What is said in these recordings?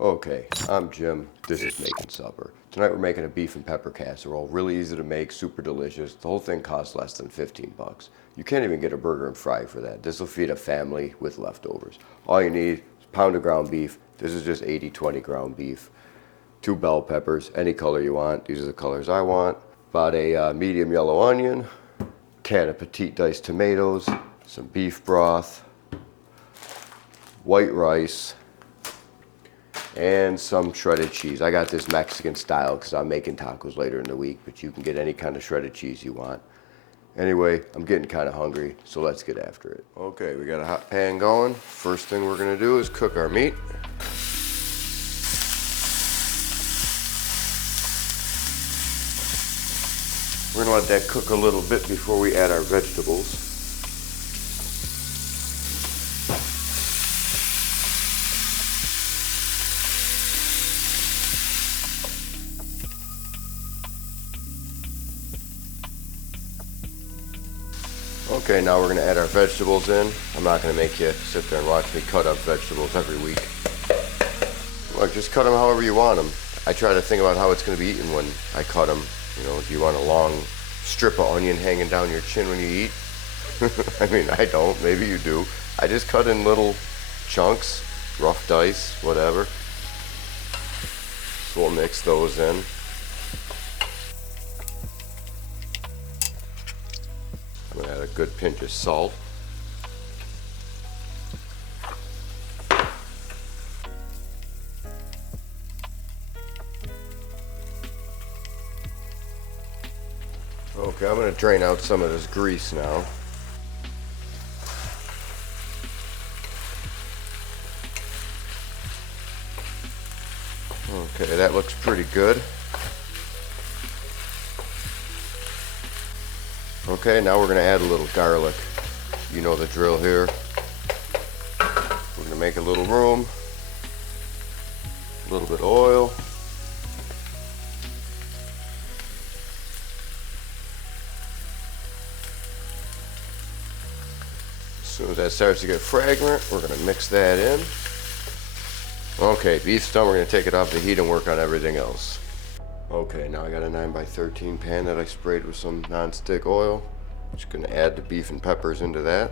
Okay, I'm Jim. This is Making Supper. Tonight we're making a beef and pepper casserole. Really easy to make, super delicious. The whole thing costs less than 15 bucks. You can't even get a burger and fry for that. This will feed a family with leftovers. All you need is a pound of ground beef. This is just 80-20 ground beef. 2 bell peppers, any color you want. These are the colors I want. About a medium yellow onion, can of petite diced tomatoes, some beef broth, white rice, and some shredded cheese. I got this Mexican style because I'm making tacos later in the week, but you can get any kind of shredded cheese you want. Anyway, I'm getting kind of hungry, so let's get after it. Okay, we got a hot pan going. First thing we're gonna do is cook our meat. We're gonna let that cook a little bit before we add our vegetables. Okay, now we're gonna add our vegetables in. I'm not gonna make you sit there and watch me cut up vegetables every week. Look, just cut them however you want them. I try to think about how it's gonna be eaten when I cut them. You know, do you want a long strip of onion hanging down your chin when you eat? I mean, I don't, maybe you do. I just cut in little chunks, rough dice, whatever. So we'll mix those in. I'm gonna add a good pinch of salt. Okay, I'm gonna drain out some of this grease now. Okay, that looks pretty good. Okay, now we're gonna add a little garlic. You know the drill here. We're gonna make a little room, a little bit of oil. As soon as that starts to get fragrant, we're gonna mix that in. Okay, beef's done. We're gonna take it off the heat and work on everything else. Okay, now I got a 9x13 pan that I sprayed with some non-stick oil. Just gonna add the beef and peppers into that.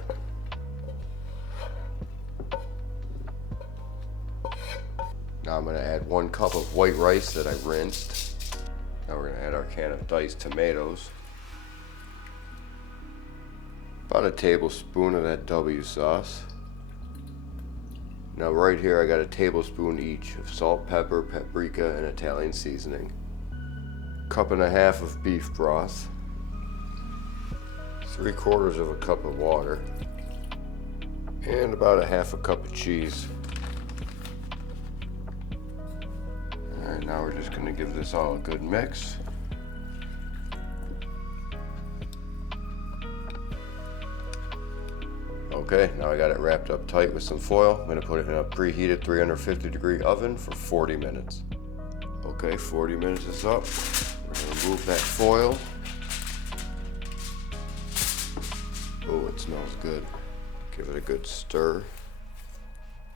Now I'm gonna add 1 cup of white rice that I rinsed. Now we're gonna add our can of diced tomatoes. About a tablespoon of that W sauce. Now right here I got a tablespoon each of salt, pepper, paprika, and Italian seasoning. 1.5 cups of beef broth. 3/4 cup of water. And about 1/2 cup of cheese. Alright, now we're just gonna give this all a good mix. Okay, now I got it wrapped up tight with some foil. I'm gonna put it in a preheated 350-degree oven for 40 minutes. Okay, 40 minutes is up. We're gonna remove that foil. Oh, it smells good. Give it a good stir.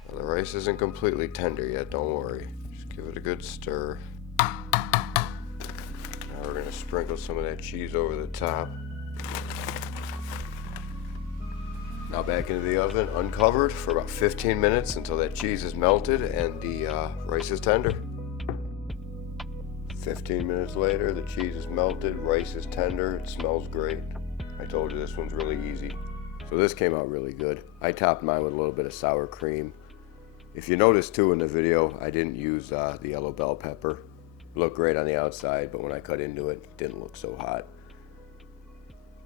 Now, the rice isn't completely tender yet, don't worry. Just give it a good stir. Now we're gonna sprinkle some of that cheese over the top. Now back into the oven, uncovered, for about 15 minutes until that cheese is melted and the rice is tender. 15 minutes later, the cheese is melted, rice is tender, it smells great. I told you this one's really easy. So this came out really good. I topped mine with a little bit of sour cream. If you notice too in the video, I didn't use the yellow bell pepper. It looked great on the outside, but when I cut into it, it didn't look so hot.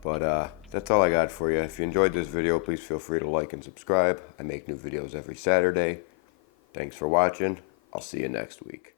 But that's all I got for you. If you enjoyed this video, please feel free to like and subscribe. I make new videos every Saturday. Thanks for watching. I'll see you next week.